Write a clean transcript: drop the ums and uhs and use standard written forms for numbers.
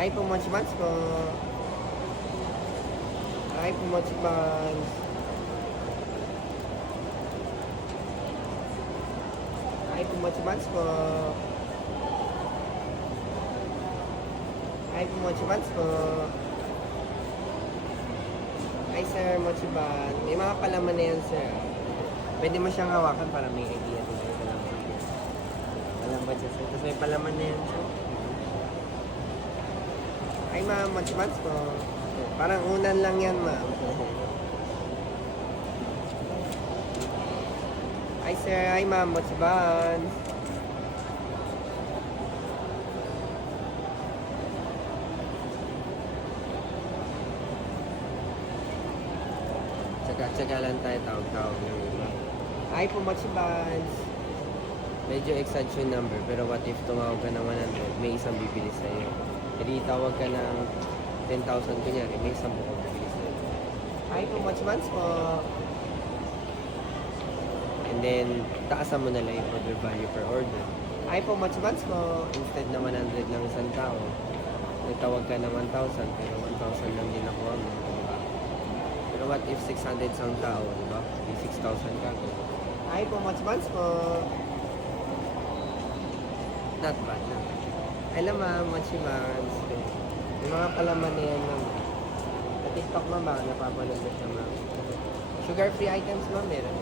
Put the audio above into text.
Hi po, Mochi Buns po. Hi po, Mochi Buns. Hi po, Mochi Buns po. Hi po, Mochi Buns po. Hi sir, Mochi Buns. May mga palaman na yan sir. Pwede mo siyang hawakan para may idea din kayo palaman. Palaman siya sir. Tapos may palaman na yan sir. Hi ma'am, Mochi Buns po. Parang unan lang yan ma'am. Hi sir, hi ma'am, Mochi Buns. Tsaga lang tayo, tawag-tawag ng iba. Hi po, Mochi Buns. Medyo exage yung number, pero what if tumawag ka ng 100, may isang bibili sa'yo. Jadi tawag ka ng 10,000 kunyari, may isang bukong bibili sa'yo. Hi po, Mochi Buns po. And then, taasan mo na lang yung order value per order. Hi po, Mochi Buns po. Instead na 100 lang isang tao, nagtawag ka ng 1,000, pero 1,000 lang din nakuha mo. Diba? Pero what if 600 isang tao, diba? Di 6,000 ka. Hi po, Mochi Buns po. Not bad, not bad. Hello ma'am, Mochi Buns. May mga palaman na yan ma'am. Sa TikTok ma'am, baka napapanood mo siya ma'am. Sugar-free items ma'am, meron.